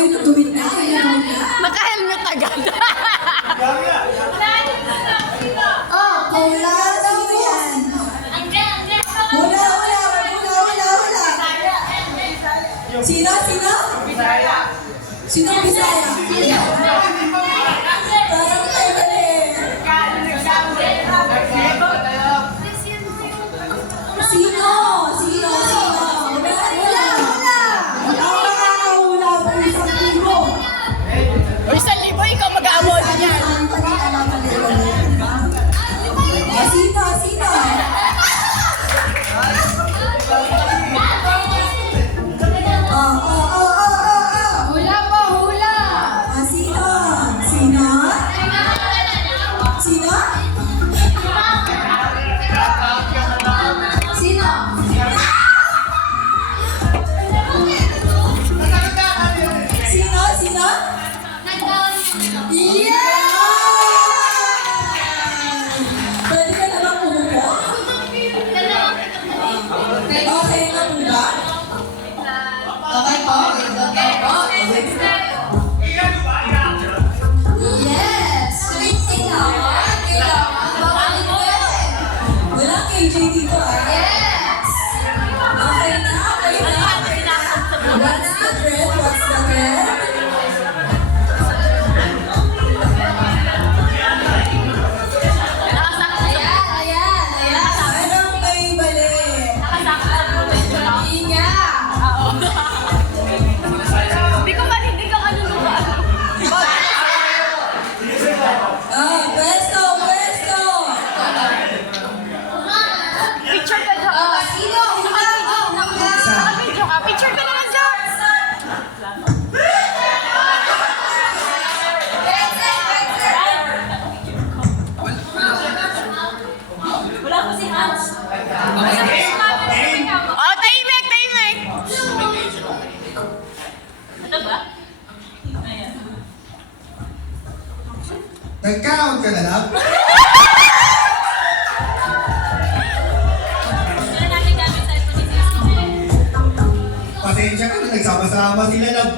Ayaw na tumita. Naka-helmet agad. Oh, hula daw yan. Hula. Sino? Sino Bisaya? Parang tayo Sino? Wala. Ang makakahula pa isang libo. O 1,000, ikaw mag-aamon niyan. Sino? Hula po, hula. Sino? Yeah! Pwede ka naman kumuha? Okay na muna? Okay po. Yes! Walang KJ dito Yes! Okay na. 100. What's the red? Anong may mali? Hindi ko marinig ang ano ba? Pwesto! Picture ka dyan. Naka-video ka. Picture ka naman dyan. Wala ko si Hans. Oh, tahimik. Ano ba? Nag-count ka na lang? Pasensya ka na, nagsama-sama sila lang.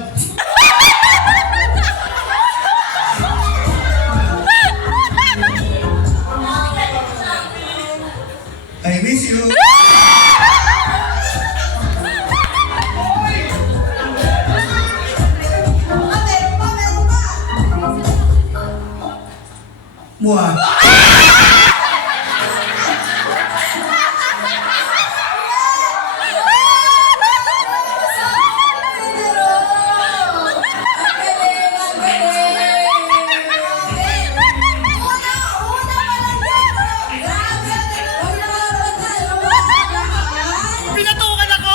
I miss you. Meron pa! Mua. Pinatukan ako.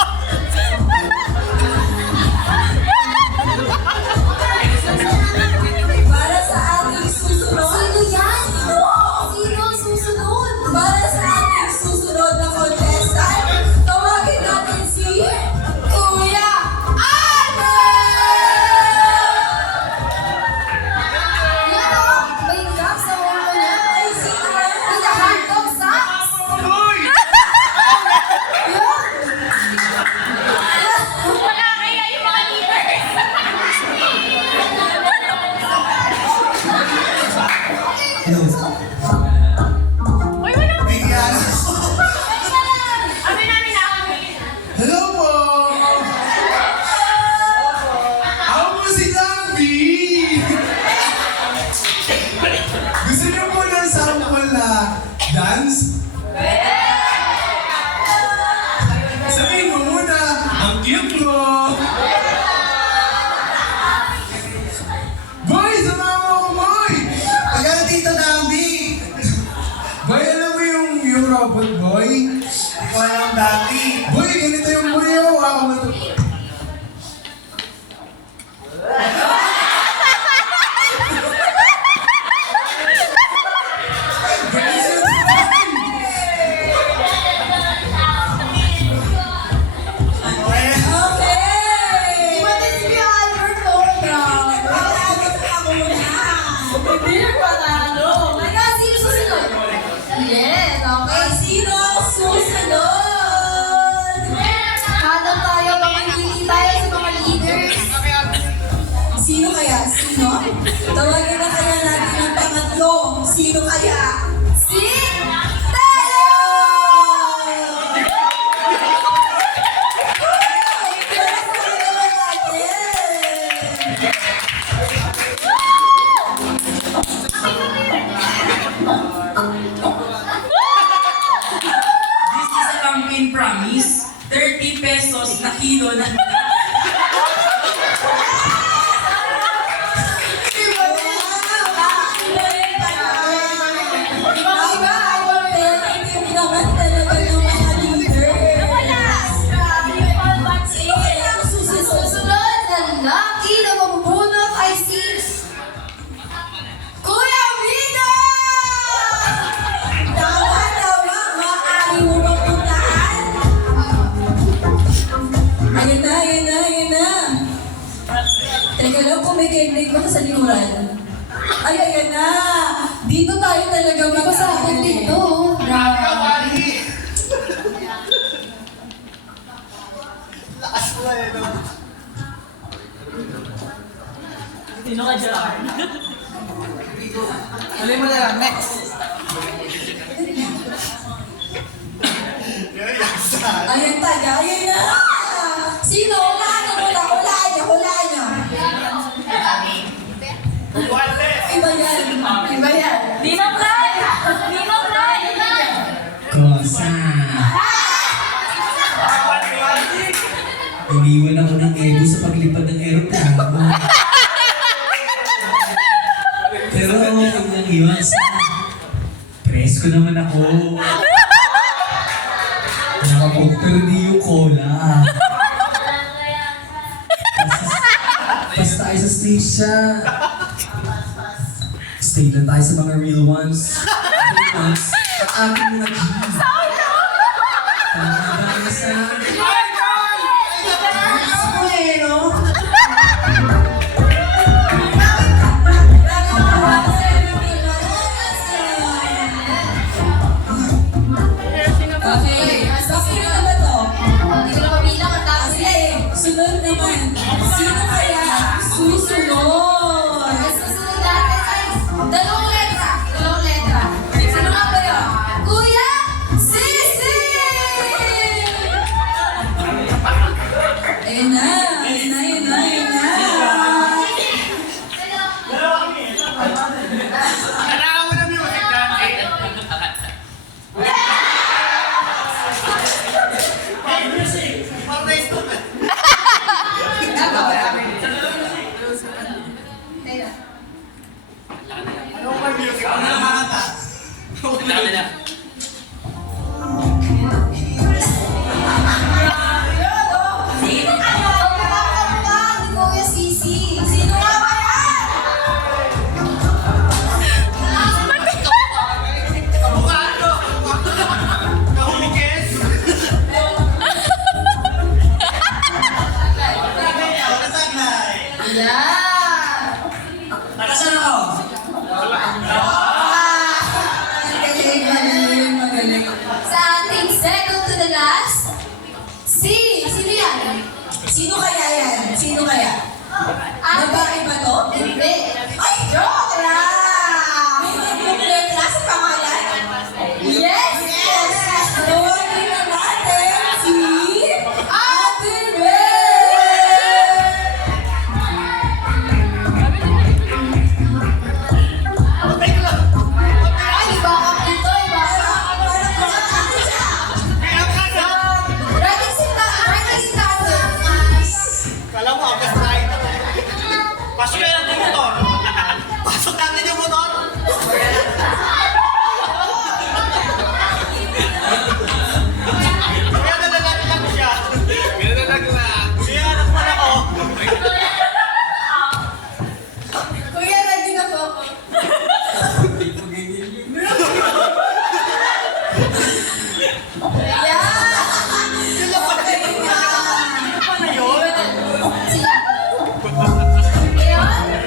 Para sa ating susunod. Sino yan? Sino ang susunod? Para sa ating susunod na contestant, tawagin natin si Kuya Ano! Yan o! May gap sa ulo niya. Ay, sino yan? Pinahardog socks? Wala kaya yung mga leaders. Hello. Uy, wala. May kiyala ako. Amin namin na ako. Hello po! Ako po si Lambi! Gusto niyo po ng sample na dance? Sabihin mo muna, ang cute mo! Boy, sumama ko, boy! Pagkala dito, Lambi! Boy, alam mo yung robot boy? Ikaw lang dati. Boy, ganito yung boy ako. Ako mo ito. Okay! Ibatin si Kuya Albert to. Ako muna. Hindi na panalo. Teka, sino susunod? Yes, okay. Sino susunod? Hanap tayo mga This is a campaign promise. 30 pesos na kilo na. Susunod na lucky na mabubunot ay si Kuya Vito! Tawa, maaari mo bang puntahan? Ayan na. Teka lang, kung may cake baka sa likuran. Ay, ayan na. Dito tayo talaga mag-asakot dito. Sino ka dyan? Alay mo na lang, next. Ayan tayo, ayan na. Sino? Hulaan niyo. Iba yan. Ninong Ray! Kosa. Iniwan ako ng ego sa paglipad ng aeroplano. Pero okay lang yun. Presko naman ako. Nakapag pero di yung cola. Basta tayo sa station. Stay lang tayo sa mga real ones. Real ones. At aking mga G's. Tama sa... Okay, sino na ba to? Hindi ko na mabilang ang tao. Sige, sunod naman. Sino kaya susunod? Ang susunod natin ay dalawang letra. Sino nga ba yun? Kuya Sisi! Ayun na. Dami na. Sino kaya? Pagkakaba ni Kuya Sisi. Sino nga ba yan? Yan. Nakasan ako. Magaling. Sa ating second to the last, sino yan? Sino kaya? Babae ba to? Hindi. Ay, joke lang! May nag-complete na sa pangalan? Yes! Tawagin na natin si Ate Red! Ay, iba ka dito, iba ka. Writing simulator. Kala mo, ang best rider. Pasok kayo natin yung motor. Pasok natin yung motor. Kaya nalalag lang siya. Nalalag lang. Siya, anak mo na ko. Kuya, ready na po. Ayan! Okay na. Ano yun? Ayan.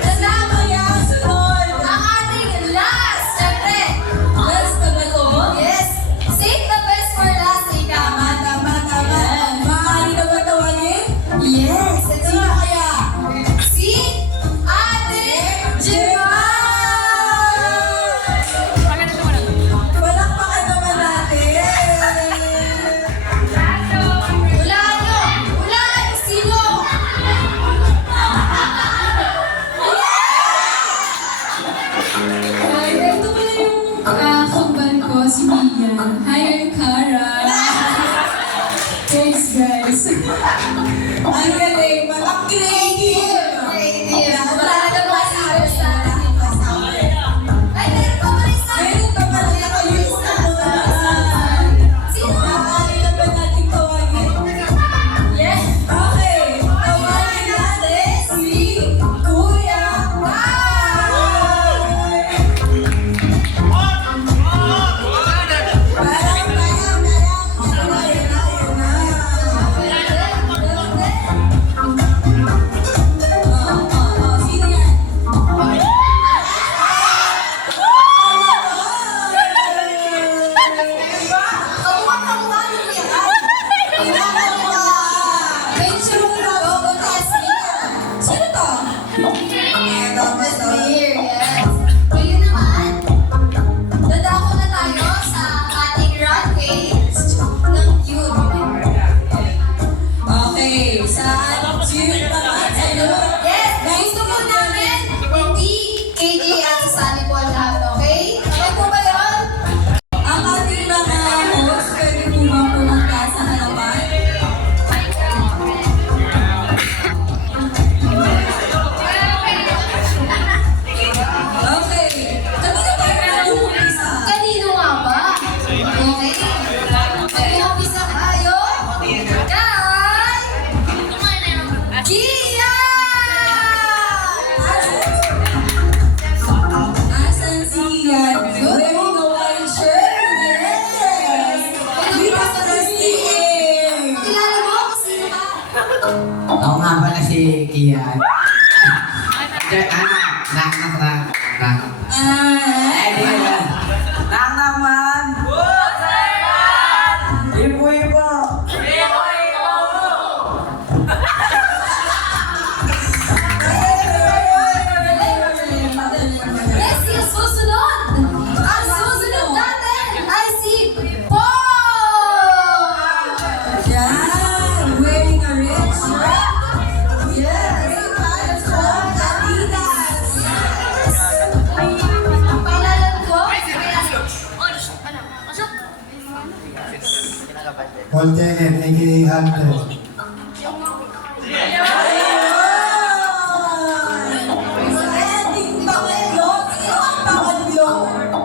Kian. Nak. Nak naman. Ibu-ibu. Yes, yes, susunod! Ang susunod natin ay si Paul! Yan! Wearing a red shirt. Yes! Very Paul Adidas. Yes! Ang pangalan ko? Paul Tenet, aka Hunter.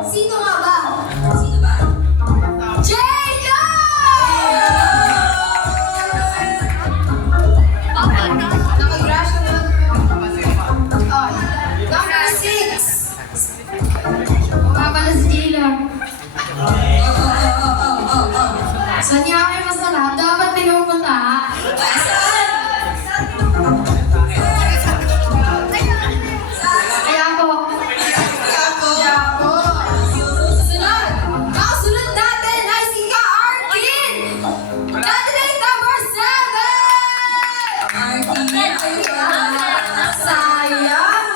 Sino nga ba? Sino ba? J.Lo! Nakagrash ka na. Oh, number 6. Nga pala si J.Lo. Saan niya kayo masarap? Dapat pinupunta. Kaya po. Sunod! Kasunod natin ay si Ka-Arkin! Candidate number 7! Arkin, sayang!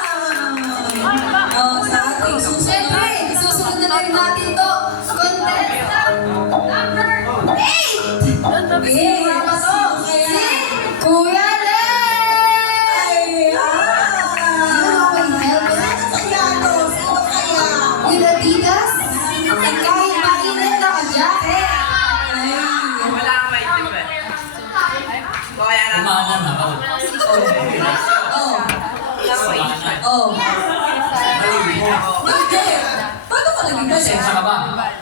Sa ating susunod. Siyempre, susunod na rin natin to. Contestant number 8! Sino ba to? Si Kuya Len! Sino ba may helmet? With Adidas? At kahit mainit na ka-jacket? Wala kang maisip eh. Kaya na. Umanan ako. Oh. Bakit? Paano ka naging Pasensya ka ba?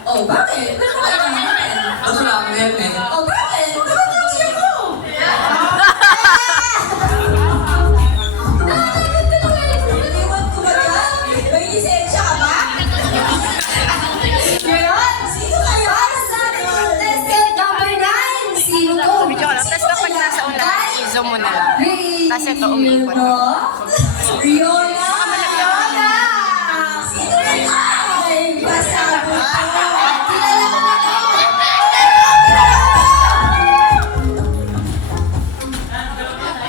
Oh, bakit? Ano ka naging Gusto lang ang helmet. Oh, bakit? Bakit ang siya mo? Naiwan ko ba yan? May lisensya ka ba? Ngayon, sino kayo? Para sa ating contestant number 9. Sino to? Video ko lang. Tapos kapag nasa unahan, i-zoom mo na lang. Tapos ito, umiikot. Riona! Riona! Sino ba yan? Pasabot ko. Kilala ko na to.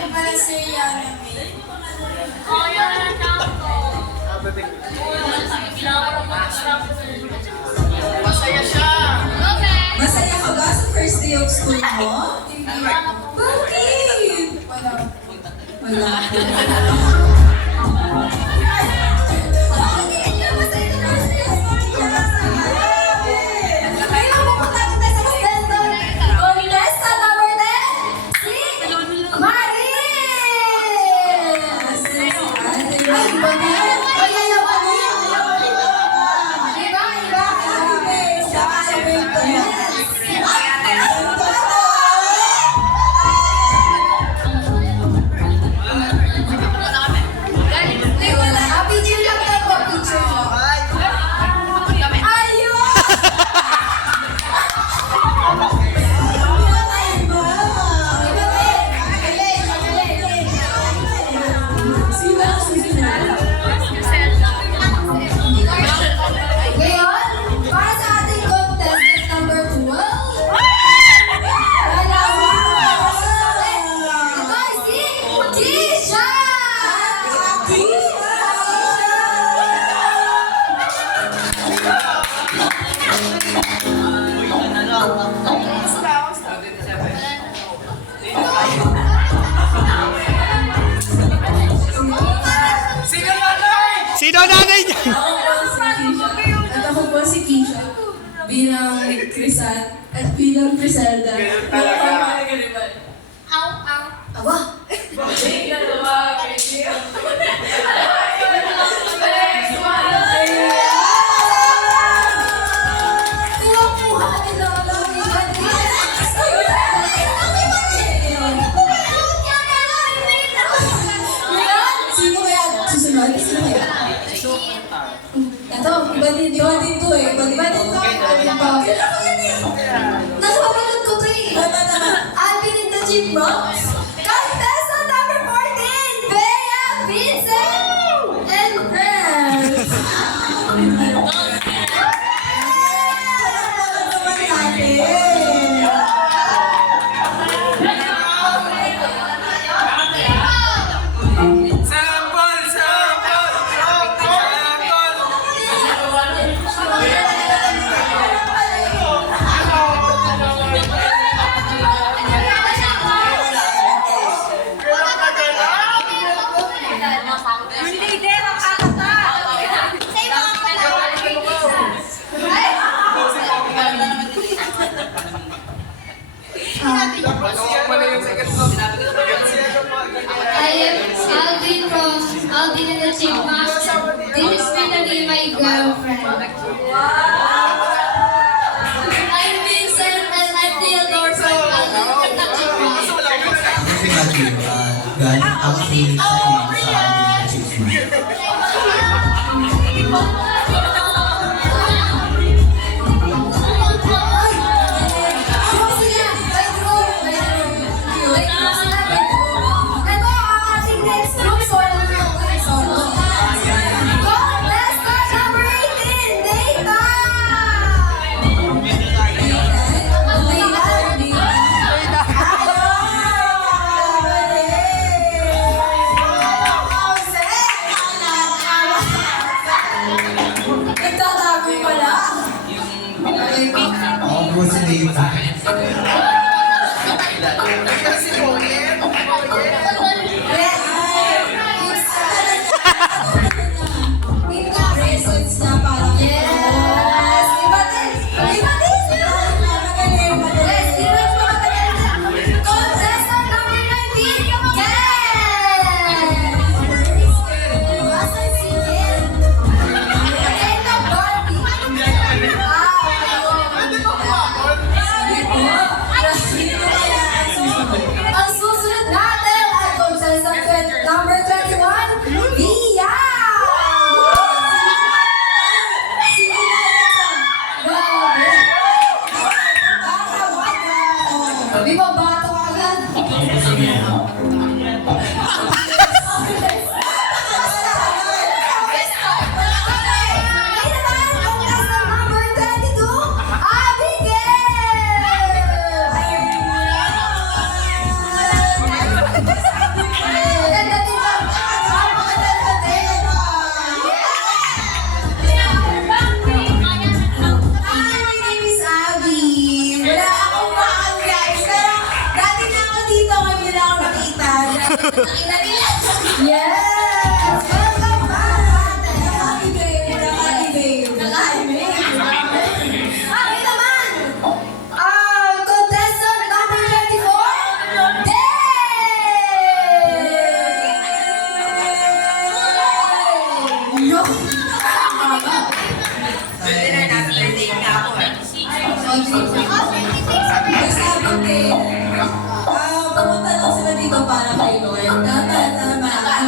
Para si Riona May. Masaya siya. Masaya ka ba sa first day of school mo? Bakit? Wala. Bakit hindi ka masaya sa first day of school niya? Kaya pupunta kita sa contestant. Contestant number 10, si Maris! Ay, iba na yan. Ay, ayaw ka na yan. Iba. Picture lang ako, picture lang. Ayun! Ngayon, para sa ating contestant number 12. Ito ay si Keisha! Sino nanay niya? At ako po si Keisha bilang Crisan at bilang Criselda. Awa! Kinukuha nila lang ni Sino kaya susunod? Sino kaya? Ito, iba din to eh. Iba din to. Nasa papalad ko to eh. Alvin and the Chipmunks. Contestant number 14, I am Aldrin from Aldrin and the Chipmunks. This is finally my girlfriend. I'm Vincent and I'm Theodore from Aldrin and the Chipmunks. Kasi kasi, galing ako sa inyo sa ating achievement. Nagtatago pala. Ako po si Dave. Bracelets na parang yes! Iba din! Iba din! Yes! Di ba ito matagal na? Contestant number 19! Yes! Asan si Ken? Ken na Barbie! Ang susunod natin ay contestant number 21, Via! Grabe! Di ba bato ka agad? My name is Abby. Wala akong makakang guys. Pero dati na ako dito ngayon nila ako nakita. Nakita nila. Yes! Welcome back! Naka-ibig. Naka-ibig. Naka-ibig. Okay naman! Contestant number 24, Dave! Yo! Sabi ko, pumunta lang sila dito para kay Lord. Tama. Ang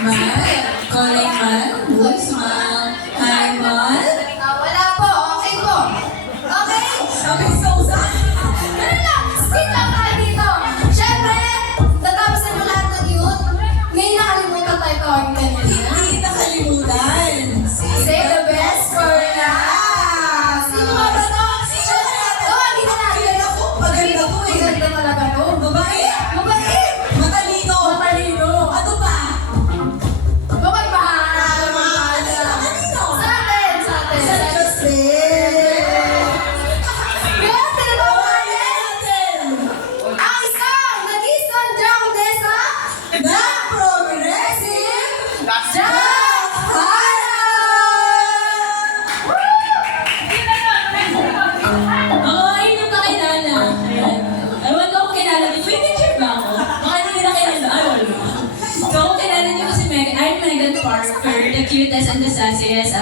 Calling man? Voicemail? Hi, man? Wala po. Okay po. Okay? Sabi Sousa. Ganun lang. Sit lang tayo dito. Siyempre, tatapos na mo lahat ng yun. May nakalimutan tayo tawagin kanina. Hindi nakalimutan. Say the best for last. Sino nga ba to? Sino nga ba to? Tawagin na natin. Kilala ko. Maganda to eh. Maganda talaga to. Babae? Babae? Matalino. Matalino. Ano pa? Mapagmahal. Kanino? Sa atin. Sa atin. Sa Jose. Yun, tinabawan natin. Ang isang nag-isang Jaunesa na progressive Jackpot! Ako ay nung nakilala. Ayan. Ewan ko kung kilala niyo. May picture ba ako? Baka hindi nila kilala. Ay, wala. So, kung kilala niyo kasi I'm Megan Parker, the cutest and the sassiest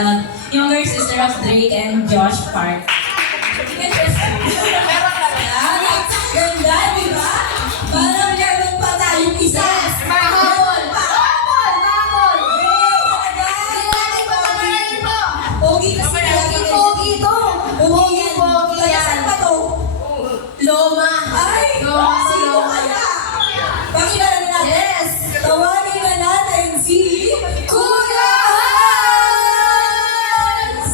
younger sister of Drake and Josh Park. Ganda, di ba? Parang meron pa tayong isa. Mahol! Mahol! Mahol! Kailangan pa talaga ito. Pogi kasi lagi pogi ito. Pogi yan. Saan pa to? Loma. Ay! Loma. Sino kaya? Pakilala na natin. Yes! Tawagin na natin si Kuya Hans!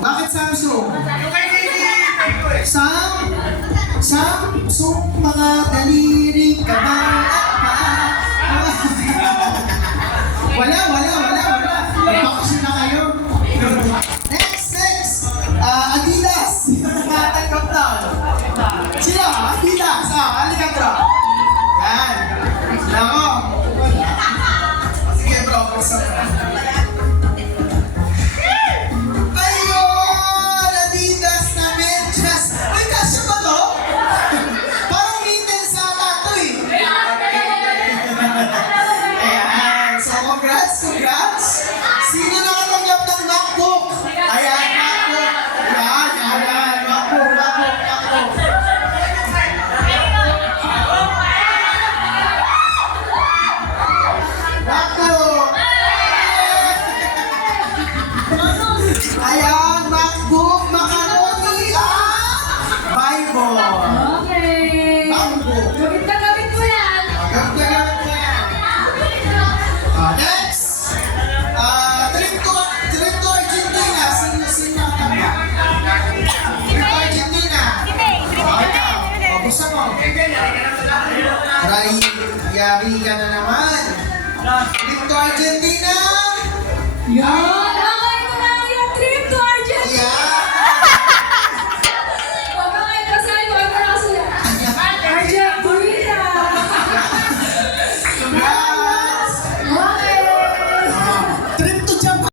Bakit Samsung? Yung kay Daisy. Samsung, mga daliri ka ba? Wala. Bakasyon na kayo. Next. Adidas. Matanggap na. Sino? Adidas. Halika bro. Yan. Nako. Sige bro, buksan mo. Ayun! Adidas na medyas. Ay, kasya ba to? Parang mitten sa lato eh. Ayan. So, congrats. Sino nakatanggap ng MacBook? Ayan, MacBook. Ayan. MacBook. Ayan, MacBook, macaroni, Bible. Okay. MacBook. Gamit mo yan. Gamit mo yan. Next. Trip to Argentina. Sino nakatangga? Trip to Argentina. Buksan mo. Yari ka na naman. Trip to Argentina. Yan. Okay ko na yung trip to Argentina. Yeah. Huwag ka kayo kasali. Argentina. Congrats. Okay. Trip to Japan.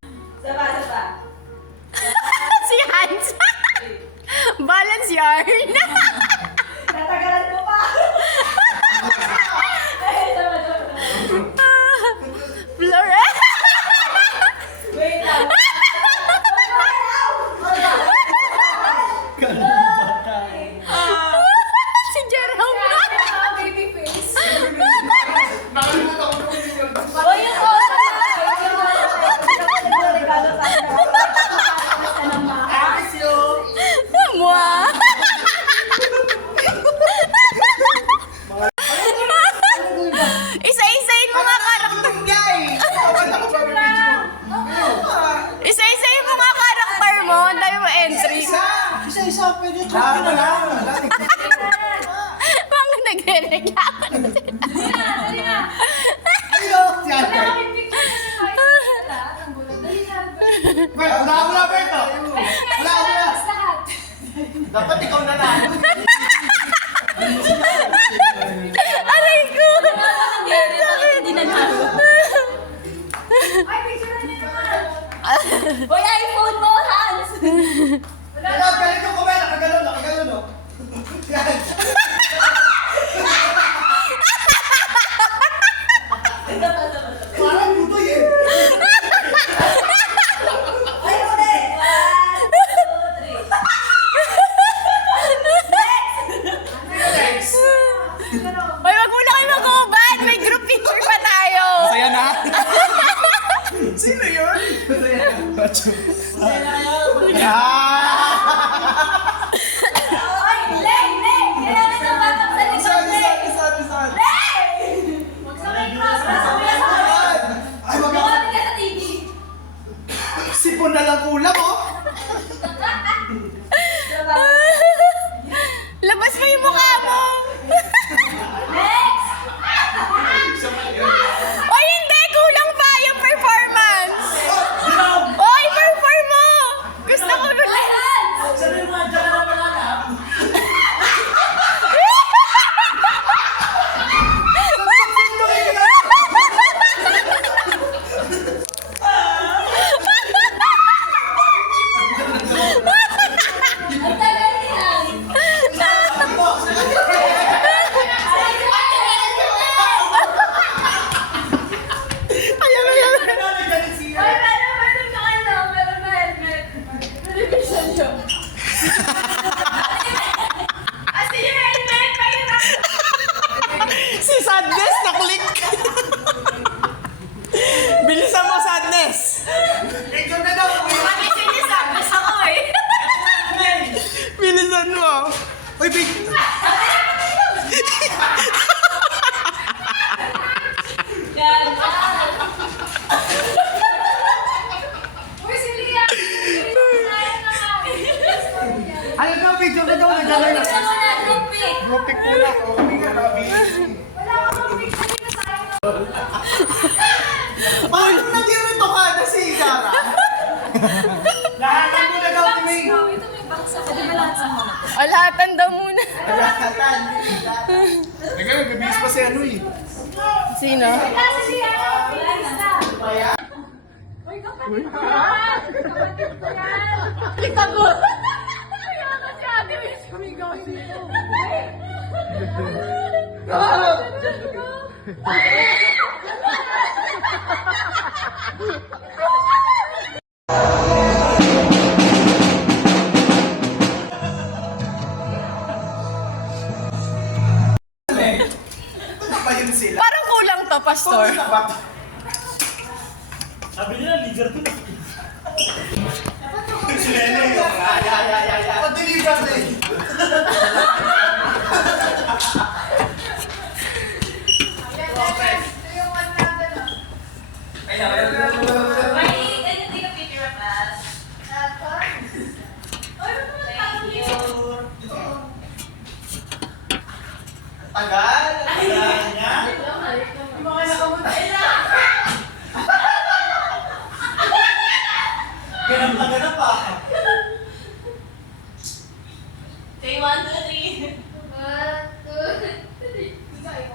Si Hans. Balance yarn. Tatagalan ko pa. Flores. Wait lang. Si Jerome. Baby face. Mwa. Isa-isayin mo nga karakter. Isa-isayin mo nga karakter mo. Ang dami mo entry. Isa-isa, pwede. Wala. Mga nagre-reklamo na sila. Dali na. Ayun, si Wala Albert. kaming picture kasi kahit lahat ng bulog. Dali na. Wala, Berto. Wala. Lahat. Dapat ikaw na lang. Aray ko! Hindi na Ay, picture na niya naman. Hoy, iPhone mo, Hans. Wala na. Galing ko kumain. Nakagano, no? Yan. Parang buto eh. Ay, ulit. 1, 2, 3. Hoy, wag muna kayo mag-ubad! May group picture pa tayo! Masaya na? Sino yun? Ay, Leng! Kailangan ng backup sa likod, Leng! Leng! Huwag sa may cross. Ay, wag ako. Lumapit ka sa TV. Sipon na lang ulam, oh. Labas mo yung mukha mo! Next! Oy, hindi! Kulang pa yung performance! Oy, perform mo! Gusto ko ulit! Sabi mo, dyan ka na pala na. Ang tagal niyan. Ay, meron ka ano, meron na helmet. Television yun. As in, yung helmet, mahirap. Si Sadness na-click. Bilisan mo, Sadness. Ikaw na daw. Bakit sinisabi ako eh? Bilisan mo. Uy, big. Yan. Uy, si Lia. Sayang naman. pic na muna, group pic. Rupik po na. Kami nga, Rabi. Wala ka group pic na dito sa akin. Paano nagirito ka na si Gara? Lahat mo na daw, Timay. Ito may baksa. Pwede ba lahat sa muna? Alatan daw muna. Lahatan. Teka, nag-abis pa si ano eh. Sino? Kasi siya. Uy, kapatid ko yan! Kapatid ko yan! Kita ko. Kaya kasi ate, may sumigaw dito. Ano ba yun sila? Parang kulang to, Pastor. Sabi nila, leader to. Si Lele. Pag-deliver na eh. Tagal. Tagal niya. Ganap na ganap pa. Say 1, 2, 3. 1, 2, 3.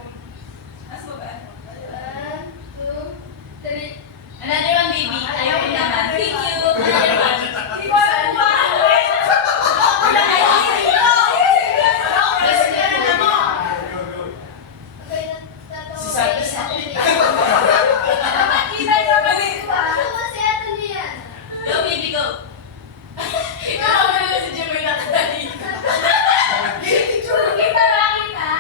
As mo ba? 1, 2, 3. Another one, baby. Ayaw ko naman. Thank you. Another one. Hindi ko alam ba? Si Santos. Go, baby, go. Ikaw naman si Jimmy nakatali. Kita ba kita?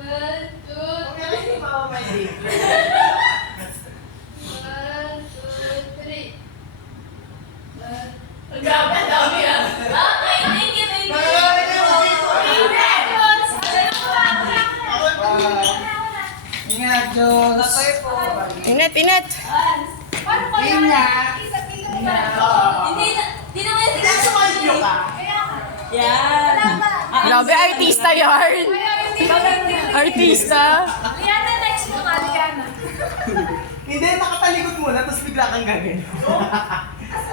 1, 2, 3. 1, 2, 3. Ang grabe, ang dami ah. Okay, thank you, baby. Ingat, Diyos. Ingat, ingat. Paano ko Ingat. Hindi naman yung Sumayo ka. Yan. Grabe, artista yarn. Artista. Liana, next mo nga, Liana. Hindi, nakatalikod muna, tapos bigla kang gagawin.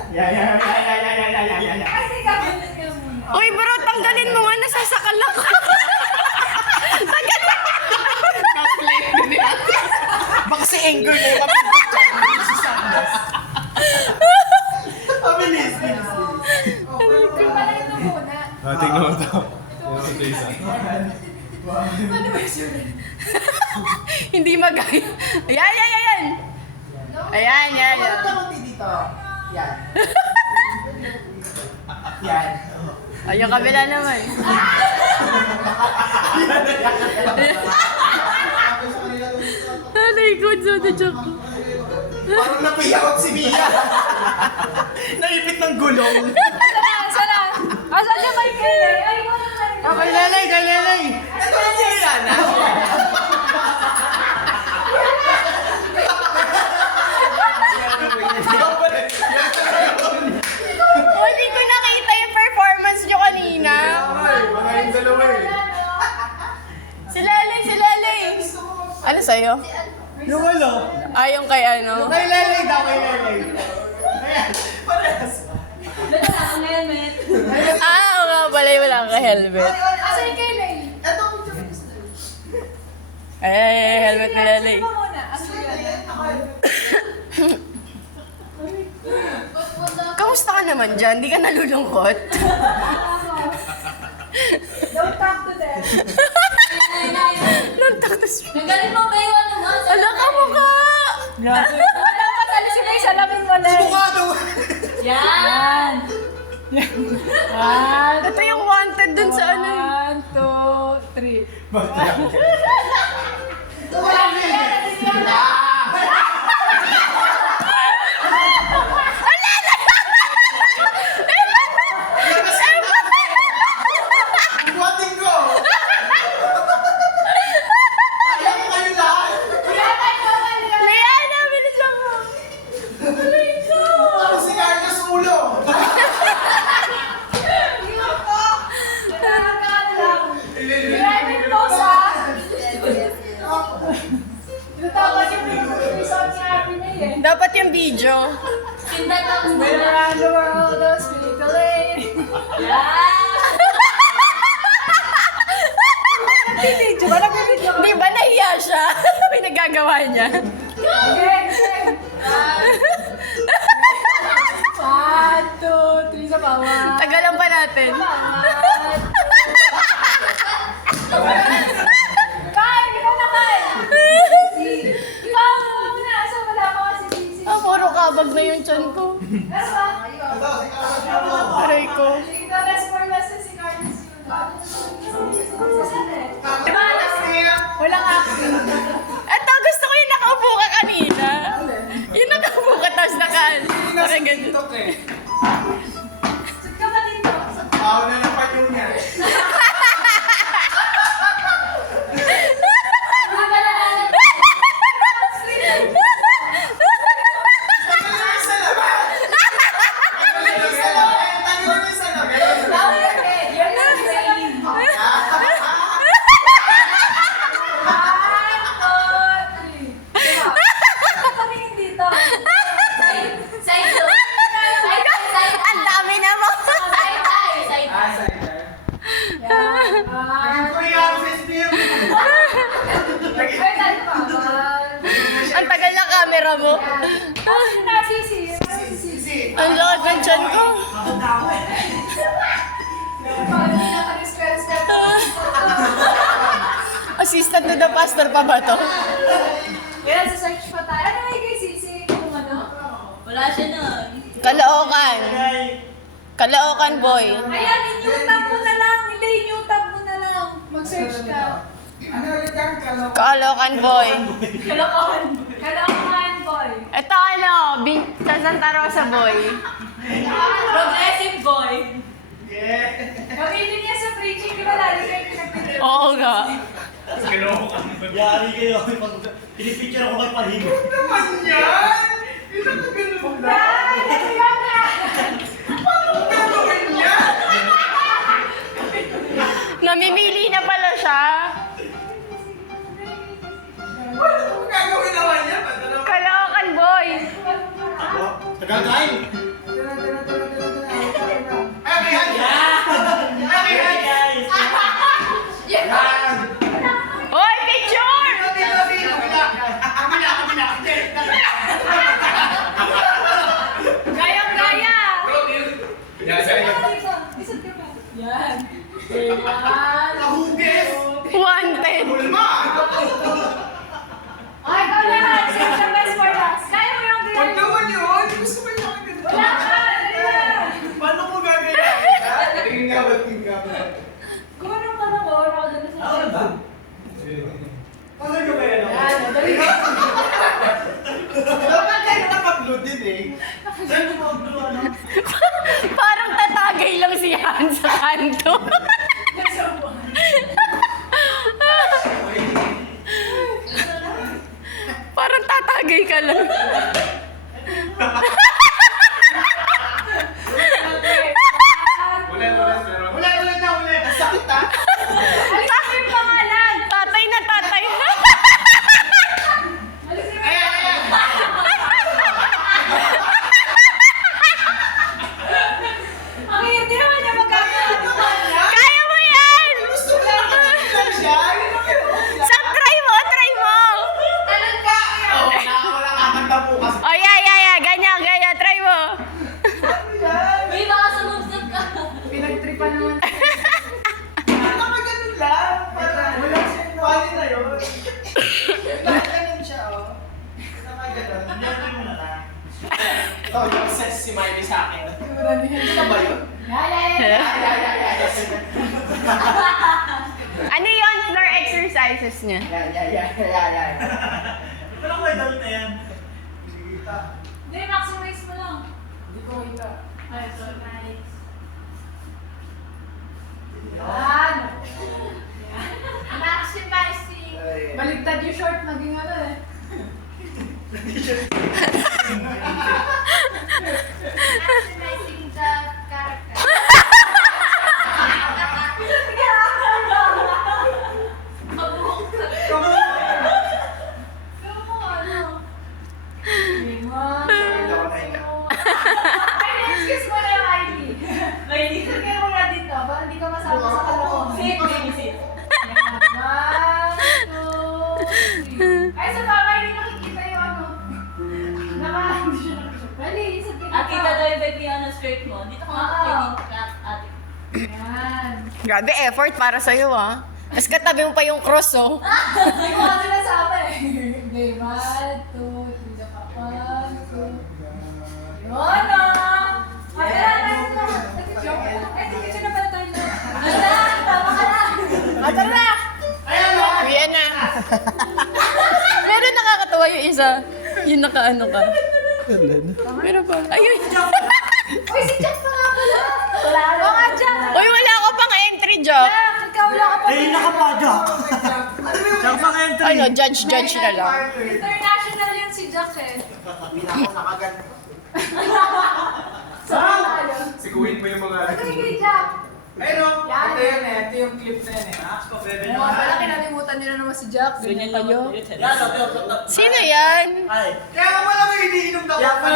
Yeah. Kasi kapitan ka muna. Uy, bro, tanggalin mo nga. Nasasakal lang ka. Baka si anger na yung si Santos. Bilis. Pala ito muna. Tingnan mo daw. Ano ba yun? Hindi magaya. Ayan. Ayan. Parang kamunti dito. Yan. Yan. Ay, yung kabila naman. Alay ko, Zodo Choco. Parang napiyakot si Mia. Naipit ng gulong. Sana. Asan niya ba yung kaya? Ay, wala na. Kay Lelay. Ito na si Liana. Oh, hindi ko nakita yung performance nyo kanina. Mga yung dalawa eh. Si Lelay. Ano sa'yo? Yung ano? Yung kay ano? Kay Lelay daw, kay Lelay. Ayan, parehas. Wala na akong helmet. Oo nga pala, wala kang helmet. Asan yung kaya? Ito ang gusto. Ay, helmet ni Lelay. Ano muna? Asan yung Kamusta ka naman dyan? Di ka nalulungkot? Don't talk to them. Nagtaktas. Nagaling mo ba yung ano mo? Ala ka mukha! Wala pa sa si May salamin mo na. Bukado. Yan. Ito yung wanted dun sa ano. 1, 2, 3. Buhatin ko. Ayaw ko kayo lahat. Liana, bilisan mo! Ako si Carlos Ulo. video. Kinta tapos na. Been around the world, those people lady. Video ba? Nag-video ka? Di ba nahiya siya? May nagagawa niya. Okay, okay. 1, 2, 3 sa bawat. Tagalan pa natin. Kyle, ikaw na Kyle! Ikaw na! Asa wala pa kasi Sisi? Ah, puro kabag na yung tiyan ko. Pero ba? Aray ko. The best for last si Carlos yun. Walang acting. Eto, gusto ko yung nakaupo ka kanina. Yung nakaupo ka tapos parang ganyan. Saan ka ba dito? Ako na lang pa yung yan. Ang dami naman. Ang tagal ng camera mo. Ang lakad ng tiyan ko. Assistant to the pastor pa ba to? Kaya sa search pa tayo. Ano ay kay Sisi? Kung ano? Wala siya nun. Kalookan. Kalookan boy. Ayan, in-new tab mo na lang. Hindi, in-new tab mo na lang. Mag-search ka. Ano ulit yan? Kalookan boy. Kalokohan. Kalokohan, boy. Ito ano, sa Santa Rosa boy. Progressive boy. Gamitin niya sa preaching, di ba lalo kayo pinagpipicture? Oo nga. Yari kayo. Pinipicture ako kay Pahigo. Naman yan! Ito na ganun na. Namimili na pala siya. Ano gagawin naman yan? Kalookan boy. Tagakain. Hoy, picture! Gayang-gaya! Yan. Wanted. Ay, ikaw na lang. Save the best for last. Kaya mo yung Huwag naman yun! Gusto ko niya ganun. Wala ka! Dali na! Paano mo gagawin? Tingin nga ba? Tingin nga ba? Kung anong ka na ko, ako doon sa search. Paano gawin yan? Yan, dali na. Dapat kayo nakapload din eh. Saan mo mag-upload ano? Parang tatagay lang si Han sa kanto. Parang tatagay ka lang. Ulit na ulit. Ang sakit ah. Alisin mo yung pangalan. Tatay na tatay. Ang hindi naman niya magkakaroon. Kaya mo yan! Gusto ko lang lang siya. Yun ang kailangan. Sam, try mo, try mo. Talag ka! Wala kakanta po kasi. Oh, yeah. Ganyan, try mo. Uy, baka sumubsub ka. Pinagtripan naman. Baka ganun lang. Wala siyang bali na yun. Ganun siya oh. Baka ganun. Ito, yung sense si Miley sa akin. Ito ba yun? Ano yun? Floor exercises niya. Yeah. Walang may damit na yan. Hindi, maximize mo lang. Hindi ko kita. Ay, so nice. Yan. Maximizing. Baligtad yung short, naging ano eh. Maximizing the character. Kamu ano? Ate, tatayo ba yung skirt mo? Dito ka ate. Yan. Grabe effort para sa'yo ah. Tapos katabi mo pa yung cross oh. Hindi ko kasi nasabi. Okay, 1, 2, 3 na pa. 1, 2. Yun ah! Ay, picture na pala tayo na. Ala, tama ka na. Tara na! Ayan na. Pero nakakatawa yung isa. Yung nakaano ka. Pero ba? Ayun. Uy, si Jack pa nga pala. Wala na. Oo nga, Jack. Uy, wala ka pang entry, Jack. Ikaw wala ka pa. Ay, nakapadya. Yung pang-entry. Ano, judge na lang. International yun si Jack eh. Sikuhin mo yung mga... Ano yung Jack? Ayun, Yan. ito yun eh. Ito yung clip na yun eh. Oo, pala kinalimutan nila naman si Jack. Ganyan kayo. Sino yan? Kaya pala may iniinom daw. Kaya pala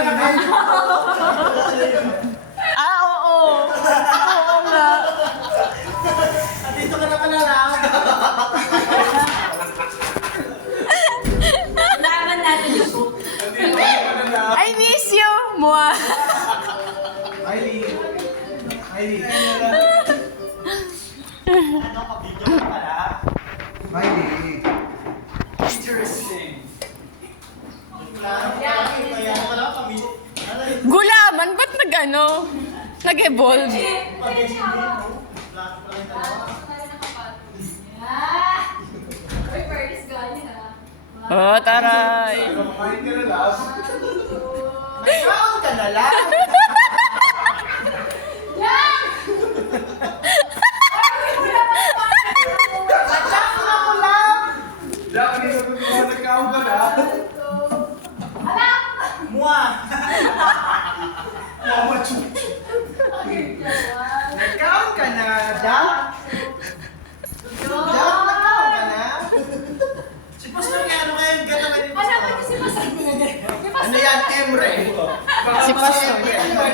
Ah, oo. Oo nga. Dito ka na pala lang. Laman natin yung book. I miss you, Mua. Miley. Ano ka video ka pala? Miley. Interesting. Gulaman, ba't nag-ano? Nag-evolve? Uy, Paris galing ha. Oh, taray. Kumain ka na lang. Ikaw ka na lang. Jack, hindi mo ito nagkaon ka na. Mua. Mama, chup. Nagkaon ka na, Jack. Jack, nagkaon ka na. Si Pastor nga, ano kaya yung gano'n ni Pastor? Ano ba si Pastor? Ano yan, Emre? Si Pastor. Emre.